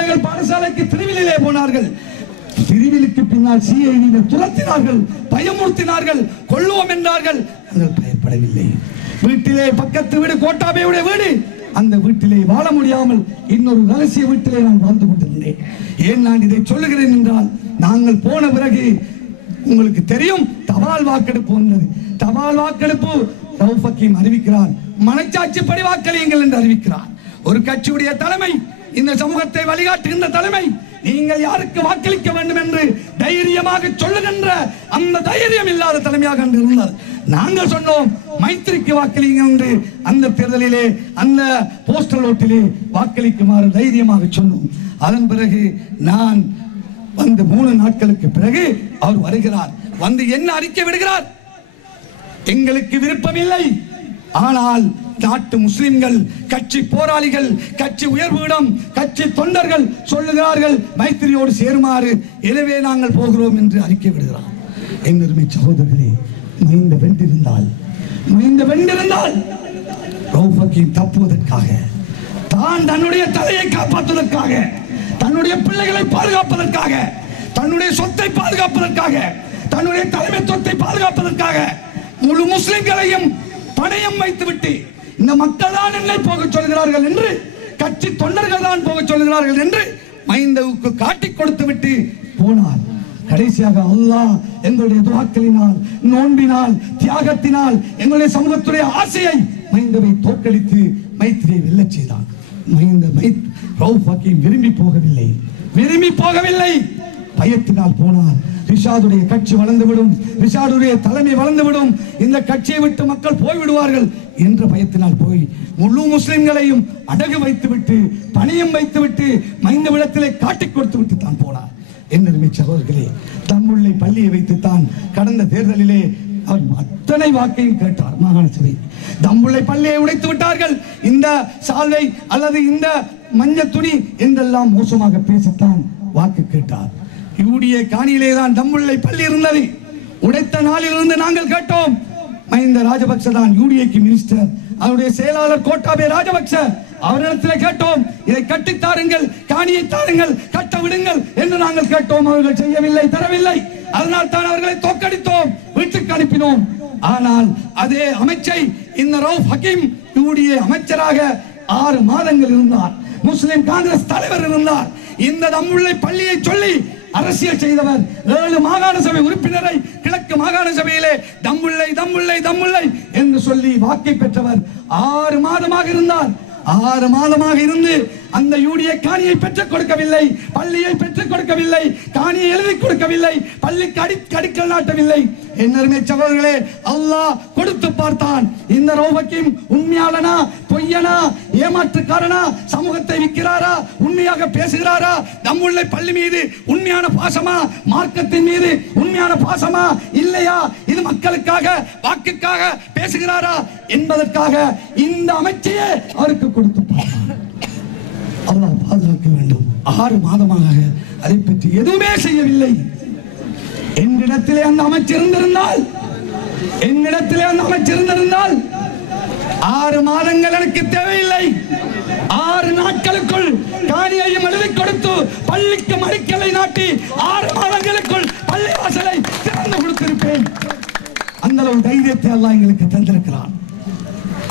பாடசாலைக்கு திருவிழிலே போனார்கள். திருவிழுக்கு பின்னால் சிஐடியினர் துரத்தினார்கள், பயமுறுத்தினார்கள், கொல்லுவோம் என்றார்கள். நாங்கள் பயப்படவில்லை. வீட்டிலே பக்கத்து வீடு கோட்டாபையுடைய வீடு, அந்த வீட்டிலே வாழ முடியாமல் இன்னொரு ரகசிய வீட்டிலே நான் வாழ்ந்து கொண்டிருந்தேன். ஏன் நான் இதை சொல்லுகிறேன் என்றால், நாங்கள் போன பிறகு உங்களுக்கு தெரியும் தபால் வாக்கெடுப்பு வந்தது. தபால் வாக்கெடுப்பு ரவுஃப் ஹக்கீம் அறிவிக்கிறார், மனச்சாட்சிப்படி வாக்களியுங்கள் என்று அறிவிக்கிறார். ஒரு கட்சியுடைய தலைமை, இந்த சமூகத்தை வழிகாட்டுகின்ற தலைமை, நீங்கள் யாருக்கு வாக்களிக்க வேண்டும் என்று தைரியமாக சொல்லுகின்ற அந்த தைரியம் இல்லாத தலைமையாக இருந்தார். நாங்கள் சொன்னோம் மைத்திரிக்கு வாக்களிங்க என்று அந்த தேர்தலிலே அந்த போஸ்டல் ஓட்டிலே வாக்களிக்குமாறு தைரியமாக சொன்னோம். அதன் பிறகு நான் வந்து 3 நாட்களுக்கு பிறகு அவர் வருகிறார். வந்து என்ன அறிக்கை விடுகிறார்? எங்களுக்கு விருப்பமில்லை, ஆனால் நாட்டு முஸ்லிம்கள், கட்சி போராளிகள், கட்சி உயர்வுடம், கட்சி தொண்டர்கள் சொல்லுகிறார்கள் மைத்திரியோடு சேருமாறு, எனவே நாங்கள் போகிறோம் என்று அறிக்கை விடுகிறார். என்னுடைய சகோதரர்களே, மைந்த வென்றிருந்தால் ரவுஃப் ஹக்கீம் தப்புவதற்காக, தான் தன்னுடைய தலையை காப்பாற்றுவதற்காக, தன்னுடைய பிள்ளைகளை பாதுகாப்பதற்காக, தன்னுடைய சொத்தை பாதுகாப்பதற்காக, தன்னுடைய தலைமைத்துவத்தை பாதுகாப்பதற்காக முழு முஸ்லிம்களையும் பணயம் வைத்துவிட்டு, இந்த மக்கள் தான் என்னை போக சொல்கிறார்கள் என்று, கட்சி தொண்டர்கள் தான் போக சொல்கிறார்கள் என்று மைந்தவுக்கு காட்டிக் கொடுத்து விட்டு போனார். கடைசியாக அல்லாஹ் எங்களுடைய துஆக்களினால், நோன்பினால், தியாகத்தினால் எங்களுடைய சமூகத்துடைய ஆசையை மைந்தவை தோற்கடித்து மைத்திரியை வெல்லச் செய்தான். ரவுஃப் ஹக்கீம் விரும்பி போகவில்லை, பயத்தினால் போனார். ரிஷாதுடைய கட்சி வளர்ந்துவிடும், ரிஷாதுடைய தலைமை வளர்ந்துவிடும், இந்த கட்சியை விட்டு மக்கள் போய்விடுவார்கள் என்ற பயத்தினால் போய் முழு முஸ்லிம்களையும் அடகு வைத்துவிட்டு, பணியம் வைத்துவிட்டு, மைந்தவிடத்திலே காட்டிக் கொடுத்து விட்டு தான் போனார். என்னுடைய சகோதரர்களே, தம்முள்ளை பள்ளியை வைத்துத்தான் கடந்த தேர்தலிலே அவர் அத்தனை வாக்கையும் கேட்டார். மாகாண சபை தம்முள்ளை பள்ளியை உடைத்து விட்டார்கள், இந்த சால்வை அல்லது இந்த மஞ்சள் துணி என்றெல்லாம் மோசமாக பேசித்தான் வாக்கு கேட்டார். யூடிஏ காணியிலே தான் தம்முள்ளை பள்ளி இருந்தது. உடைத்த நாளிலிருந்து நாங்கள் கேட்டோம், மஹிந்த ராஜபக்ச தான் யூடிஏக்கு மினிஸ்டர், அவருடைய செயலாளர் கோட்டாபே ராஜபக்ச, அவரிடத்தில் கேட்டோம், இதை கட்டித்தாருங்கள், காணியை தாருங்கள், கட்ட விடுங்கள் என்று நாங்கள் கேட்டோம். அவர்கள் செய்யவில்லை, தரவில்லை. அதனால் தான் அவர்களை தோற்கடித்தோம், வீட்டுக்கு அனுப்பினோம். ஆனால் அதே அமைச்சை இந்த ரவுஃப் ஹக்கீம் யூடிஏ அமைச்சராக 6 மாதங்கள் இருந்தார். முஸ்லிம் காங்கிரஸ் தலைவர் இருந்தார். இந்த தம்முள்ளை பள்ளியை சொல்லி அரசியல் செய்தவர். 7 மாகாண சபை உறுப்பினரை கிழக்கு மாகாண சபையிலே தம்முள்ளை என்று சொல்லி வாக்கை பெற்றவர். 6 மாதமாக இருந்தார். 6 மாதமாக இருந்து அந்த யூடிஏ காணியை பெற்றுக் கொடுக்கவில்லை, பள்ளியை பெற்றுக் கொடுக்கவில்லை, காணியை எழுதி கொடுக்கவில்லை, பள்ளிக்கு அடிக்கல் நாட்டவில்லை. என்னருமே சகோதரர்களே, அல்லாஹ் கொடுத்து பார்த்தான். இந்த ரவுஃப் ஹக்கீம் உண்மையாளனா, பொய்யனா, ஏமாற்றுக்காரனா, சமூகத்தை விற்கிறாரா, உண்மையாக பேசுகிறாரா, தம்முள்ளை பள்ளி மீது உண்மையான பாசமா, மார்க்கத்தின் மீது உண்மையான பாசமா இல்லையா, இது மக்களுக்காக வாக்குக்காக பேசுகிறாரா என்பதற்காக இந்த அமைச்சையே அவருக்கு கொடுத்து பார்த்தான். அல்லாஹ் பாதுகாக்க வேண்டும். 6 மாதமாக அதை பற்றி எதுவுமே செய்யவில்லை. என்னிடத்திலே அந்த அமைச்சர் இருந்திருந்தால் 6 மாதங்கள் எனக்கு தேவையில்லை, 6 நாட்களுக்குள் காணியையும் எழுதி கொடுத்து பள்ளிக்கு மடிக்கலை நாட்டி 6 மாதங்களுக்குள் பள்ளி வாசலை திறந்து கொடுத்திருப்பேன். அந்த அளவு தைரியத்தை அல்லாஹ் எங்களுக்கு தந்திருக்கிறான்.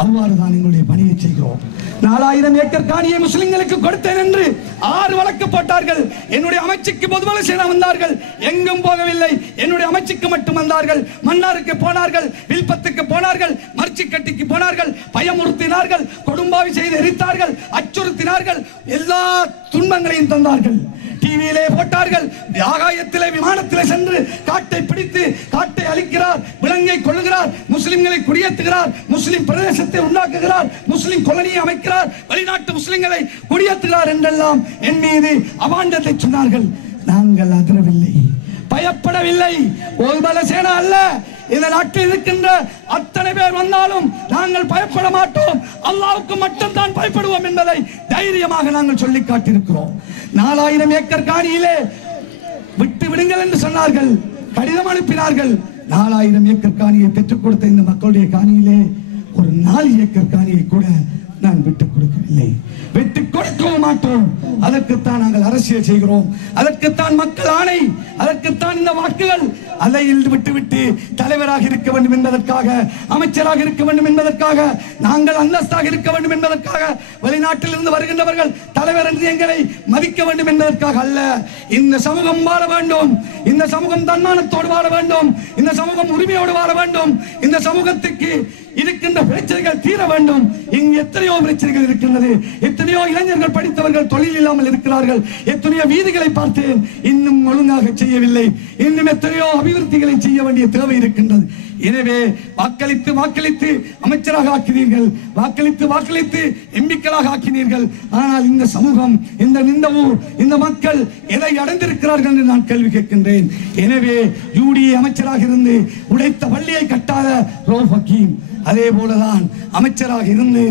அவ்வாறுதான் எங்களுடைய பணியை செய்கிறோம். 4000 ஏக்கர் காணியை முஸ்லிம்களுக்கு கொடுத்தேன் என்று 6 வழக்கு போட்டார்கள். என்னுடைய அமைச்சுக்கு பொதுமலை சேனா வந்தார்கள், எங்கும் போகவில்லை. என்னுடைய அமைச்சுக்கு மட்டும் வந்தார்கள். மன்னாருக்கு போனார்கள், வில்பத்துக்கு போனார்கள், மர்ச்சிக்கட்டிக்கு போனார்கள், பயமுறுத்தினார்கள், கொடும்பாவி செய்து எரித்தார்கள், அச்சுறுத்தினார்கள், எல்லா துன்பங்களையும் தந்தார்கள். டிவியிலே போட்டார்கள், ஆகாயத்திலே விமானத்திலே சென்று காட்டை பிடித்து காட்டை அழிக்கிறார், விலங்கை கொள்ளுகிறார், முஸ்லிம்களை குடியேற்றுகிறார், முஸ்லிம் பிரதேசத்தை உண்டாக்குகிறார், முஸ்லிம் கொலனியை அமைக்கிறார், வெளிநாட்டு முஸ்லிம்களை குடியேற்றுகிறார் என்றெல்லாம் என் மீது அபாண்டத்தை சொன்னார்கள். நாங்கள் அதிரவில்லை, பயப்படவில்லை. ஒரு சேனா அல்ல, இந்த நாட்டில் இருக்கின்ற அத்தனை பேர் வந்தாலும் நாங்கள் பயப்பட மாட்டோம், அல்லாஹ்வுக்கு மட்டும் தான் பயப்படுவோம் என்பதை தைரியமாக நாங்கள் சொல்லி காட்டியிருக்கிறோம். 4000 ஏக்கர் காணியிலே விட்டு விடுங்கள் என்று சொன்னார்கள், கடிதம் அனுப்பினார்கள். 4000 ஏக்கர் காணியை பெற்றுக் கொடுத்த இந்த மக்களுடைய காணியிலே ஒரு 4 ஏக்கர் காணியை கூட நான் விட்டுக் கொடுக்கவில்லை, விட்டுக் கொடுக்கவும் மாட்டோம். அதற்குத்தான் நாங்கள் அரசியல் செய்கிறோம், அதற்குத்தான் மக்கள் ஆணை, அதற்குத்தான் இந்த வாக்குகள். அதை விட்டுவிட்டு தலைவராக இருக்க வேண்டும் என்பதற்காக, அமைச்சராக இருக்க வேண்டும் என்பதற்காக, நாங்கள் அந்தஸ்தாக இருக்க வேண்டும் என்பதற்காக, வெளிநாட்டில் இருந்து வருகின்றவர்கள் தலைவர் என்று எங்களை மதிக்க வேண்டும் என்பதற்காக அல்ல. இந்த சமூகம் வாழ வேண்டும், இந்த சமூகம் தன்மானத்தோடு வாழ வேண்டும், இந்த சமூகம் உரிமையோடு வாழ வேண்டும், இந்த சமூகத்துக்கு இருக்கின்ற பிரச்சனைகள் தீர வேண்டும். இங்கு எத்தனையோ பிரச்சனைகள் இருக்கின்றது, எத்தனையோ இளைஞர்கள் படித்தவர்கள் தொழில் இல்லாமல் இருக்கிறார்கள், எத்தனையோ வீதிகளை பார்த்தேன் இன்னும் ஒழுங்காக செய்யவில்லை, இன்னும் எத்தனையோ அபிவிருத்திகளை செய்ய வேண்டிய தேவை இருக்கின்றது. எனவே வாக்களித்து வாக்களித்து அமைச்சராக ஆக்கினீர்கள், வாக்களித்து வாக்களித்து எம்பிக்களாக ஆக்கினீர்கள். ஆனால் இந்த சமூகம், இந்த ஊர், இந்த மக்கள் எதை அடைந்திருக்கிறார்கள் என்று நான் கேள்வி கேட்கின்றேன். எனவே யூடிஏ அமைச்சராக இருந்து உடைத்த பள்ளியை கட்டாத ரவுஃப் ஹக்கீம், அதே போலதான் அமைச்சராக இருந்து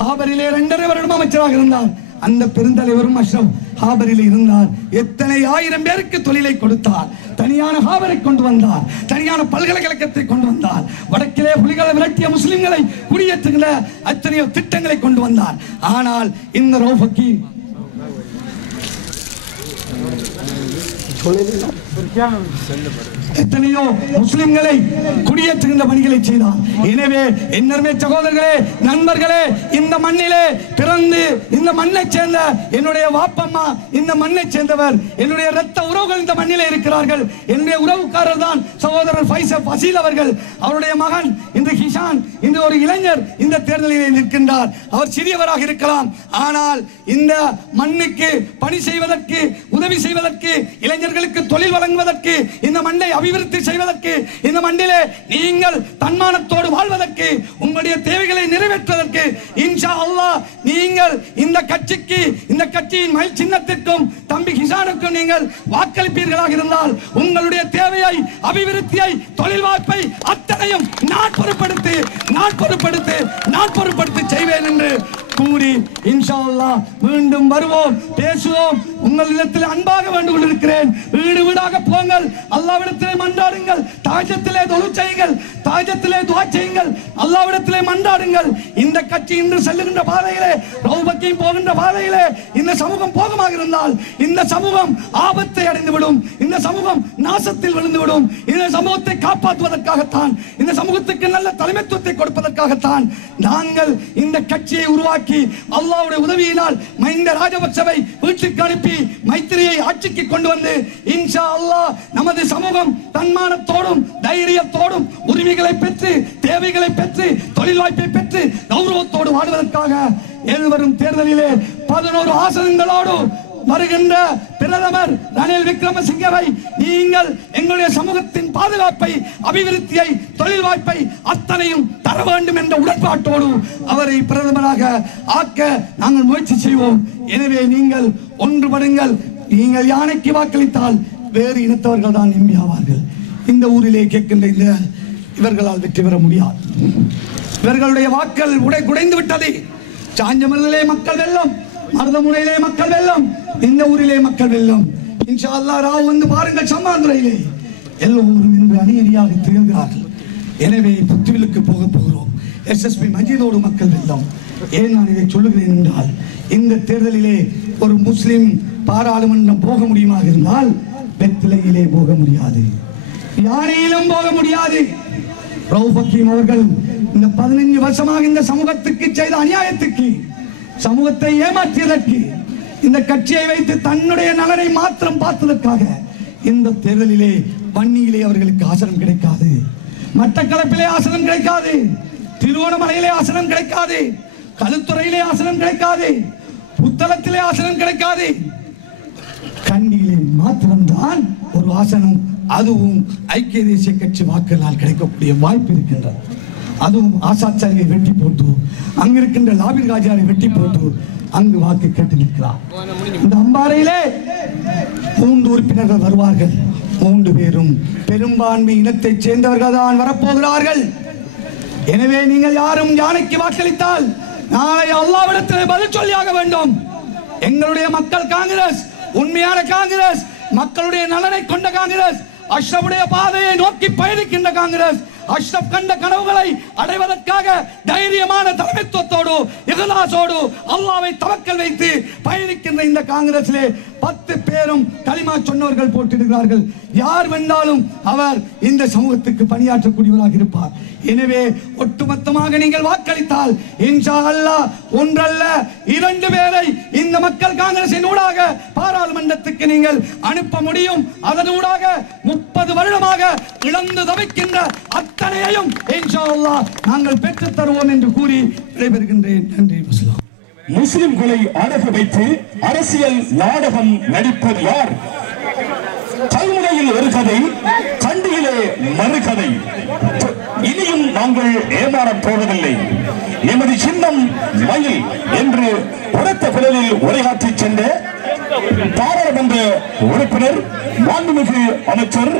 ஹாபரிலே 2.5 வருடம் அமைச்சராக இருந்தார். அந்த பெருந்தலைவரும் அஷ்ரப் ஹாபரில் இருந்தார். எத்தனை ஆயிரம் பேருக்கு தொழிலை கொடுத்தார். தனியான ஹாபரை கொண்டு வந்தார், தனியான பல்கலைக்கழகத்தை கொண்டு வந்தார், வடக்கிலே புலிகளை விரட்டிய முஸ்லிம்களை குடியேற்றுகிற அத்தனையோ திட்டங்களை கொண்டு வந்தார். ஆனால் இந்த ரவுஃப் ஹக்கீம் எத்தனையோ முஸ்லிம்களை குடியேற்றுகின்ற பணிகளை செய்தார். எனவே என்னருமே சகோதரர்களே, நண்பர்களே, இந்த மண்ணிலே பிறந்து இந்த மண்ணை சேர்ந்த என்னுடைய வாப்பம்மா இந்த மண்ணை சேர்ந்தவர், என்னுடைய இரத்த உறவுகள் இந்த மண்ணிலே இருக்கிறார்கள். என்னுடைய உறவுக்காரர் தான் சகோதரர் ஃபசீல் அவர்கள். அவருடைய மகன் இன்று ஹிஷான், இன்று ஒரு இளைஞர் இந்த தேர்தலிலே நிற்கின்றார். அவர் சிறியவராக இருக்கலாம், ஆனால் இந்த மண்ணுக்கு பணி செய்வதற்கு, உதவி செய்வதற்கு, இளைஞர்களுக்கு தொழில் வழங்குவதற்கு, இந்த மண்ணை அபிவிருத்தி செய்வதற்கு, இந்த மண்ணிலே நீங்கள் தன்மானத்தோடு வாழ்வதற்கு, உங்களுடைய தேவைகளை நிறைவேற்றுவதற்கு இன்ஷா அல்லாஹ் நீங்கள் இந்த கட்சிக்கு, இந்த கட்சியின் மயில் சின்னத்திற்கும் தம்பி ஹிஷானுக்கும் நீங்கள் வாக்களிப்பீர்களாக இருந்தால் உங்களுடைய தேவையை, அபிவிருத்தியை, தொழில் வாய்ப்பை அத்தனையும் நான் பொறுப்படுத்தி செய்வேன் என்று கூறி இன்ஷா அல்லாஹ் மீண்டும் வருவோம், பேசுவோம். உங்களிடத்தில் அன்பாக வேண்டுகோள் இருக்கிறேன், வீடு வீடாக போங்கள், அல்லாஹ்விடத்திலே மன்றாடுங்கள், தாஜத்திலே தொழு செய்யுங்கள், தாஜத்திலே துஆ செய்யுங்கள், அல்லாஹ்விடத்திலே மன்றாடுங்கள். இந்த கட்சி இன்று செல்லுகின்ற பாதையிலே, ரவுஃப் ஹக்கீம் போகின்ற பாதையிலே இந்த சமூகம் போகமாக இருந்தால் இந்த சமூகம் ஆபத்தை அடைந்துவிடும், இந்த சமூகம் நாசத்தில் விழுந்துவிடும். இந்த சமூகத்தை காப்பாற்றுவதற்காகத்தான், இந்த சமூகத்துக்கு நல்ல தலைமைத்துவத்தை கொடுப்பதற்காகத்தான் நாங்கள் இந்த கட்சியை உருவாக்கி அல்லாஹ்வுடைய உதவியினால் மஹிந்த ராஜபக்சவை வீட்டுக்கு அனுப்பி மைத்திரியை ஆட்சிக்கு கொண்டு வந்து இன்ஷா அல்லாஹ் நமது சமூகம் தன்மானத்தோடும் தைரியத்தோடும் உரிமைகளை பெற்று, தேவைகளை பெற்று, தொழில் வாய்ப்பை பெற்று கௌரவத்தோடு வாழ்வதற்காக எதிர்வரும் தேர்தலிலே 11 ஆசனங்களோடு வருகின்ற பிரதமர் ரணில் விக்ரமசிங்கவை நீங்கள் எங்களுடைய சமூகத்தின் பாதுகாப்பை, அபிவிருத்தியை, தொழில் வாய்ப்பை அத்தனையும் தர வேண்டும் என்ற உடன்பாட்டோடு அவரை பிரதமராக ஆக்க நாங்கள் முயற்சி செய்வோம். எனவே நீங்கள் ஒன்றுபடுங்கள். நீங்கள் யானைக்கு வாக்களித்தால் வேறு இனத்தவர்கள் தான் எம்பி ஆவார்கள். இந்த ஊரிலே கேட்கின்ற இந்த இவர்களால் வெற்றி பெற முடியாது. இவர்களுடைய வாக்கள் குடைந்து விட்டது. சாஞ்சமரிலே மக்கள் வெல்லம், மருதமுனையிலே மக்கள் வெல்லம், இந்த ஊரிலே மக்கள் வெல்லம். இன்ஷா அல்லாஹ் ராவ் வந்து பாருங்கள், சம்மாந்துறையிலே எல்லோரும் இன்று அணியணியாக திகழ்கிறார்கள். எனவே புத்துவிலுக்கு போக போகிறோம். எஸ்எஸ்பி மஜீதோடு மக்கள் வெல்லம். ஏன் நான் இதை சொல்லுகிறேன் என்றால், இந்த தேர்தலிலே ஒரு முஸ்லிம் பாராளுமன்றம் போக முடியுமாக இருந்தால் வெத்திலையிலே போக முடியாது, யாரையிலும் போக முடியாது. ரவுஃப் ஹக்கீம் அவர்கள் இந்த 15 வருஷமாக இந்த சமூகத்துக்கு செய்த அநியாயத்துக்கு, சமூகத்தை ஏமாற்றியதற்கு, இந்த கட்சியை வைத்து தன்னுடைய நலனை மாத்திரம் பார்த்ததற்காக இந்த தேர்தலிலே வன்னியிலே அவர்களுக்கு ஆசனம் கிடைக்காது, மட்டக்களப்பிலே ஆசனம் கிடைக்காது, திருவோணமலையிலே ஆசனம் கிடைக்காது, களுத்துறையிலே ஆசனம் கிடைக்காது, புத்தளத்திலே ஆசனம் கிடைக்காது. கண்டியிலே மாத்திரம்தான் ஒரு ஆசனம், அதுவும் ஐக்கிய தேசிய கட்சி வாக்குகளால் கிடைக்கக்கூடிய வாய்ப்பு இருக்கின்றது. அதுவும் ஆசாச்சாரியை வெட்டி போட்டு, அங்கிருக்கின்ற லாபிர் ராஜாரை வெட்டி போட்டு அங்கு வாக்கு கேட்டு நிற்கிறார். இந்த அம்பாறையிலே 3 உறுப்பினர்கள் வருவார்கள். 3 பேரும் பெரும்பான்மை இனத்தை சேர்ந்தவர்கள் தான் வரப்போகிறார்கள். எனவே நீங்கள் யாரும் யானைக்கு வாக்களித்தால் நாளை அல்லாஹ்விடத்தில் பதில் சொல்லியாக வேண்டும். எங்களுடைய மக்கள் காங்கிரஸ், உண்மையான காங்கிரஸ், மக்களுடைய நலனை கொண்ட காங்கிரஸ், அஷ்ரஃபுடைய பாதையை நோக்கி பயணிக்கின்ற காங்கிரஸ், அஷ்ரப் கண்ட கனவுகளை அடைவதற்காக தைரியமான தலைமைத்துவத்தோடு இஹ்லாஸோடு அல்லாஹ்வை தவக்கல் வைத்து பயணிக்கின்ற இந்த காங்கிரஸிலே 10 பேரும் கலிமா சொன்னவர்கள் போட்டிருக்கிறார்கள். யார் வென்றாலும் அவர் இந்த சமூகத்துக்கு பணியாற்றக்கூடியவராக இருப்பார். எனவே ஒட்டுமொத்தமாக நீங்கள் வாக்களித்தால் இன்ஷா அல்லாஹ் ஒன்றல்ல 2 பேரை இந்த மக்கள் காங்கிரசின் ஊடாக பாராளுமன்றத்துக்கு நீங்கள் அனுப்ப முடியும். அதனூடாக 30 வருடமாக இழந்து தவிக்கின்ற அத்தனையையும் இன்ஷா அல்லாஹ் நாங்கள் பெற்றுத் தருவோம் என்று கூறி விடைபெறுகின்றேன். நன்றி. முஸ்லிம்களை அடக வைத்து அரசியல் நாடகம் நடிப்பது யார்? கல்முனையில் ஒரு கதை, கண்டியிலே மறுகதை. இனியும் நாங்கள் ஏமாறப் போவதில்லை. எமது சின்னம் மயில் என்று உரத்த குரலில் உரையாற்றி சென்ற பாராளுமன்ற உறுப்பினர் மாண்புமிகு அமைச்சர்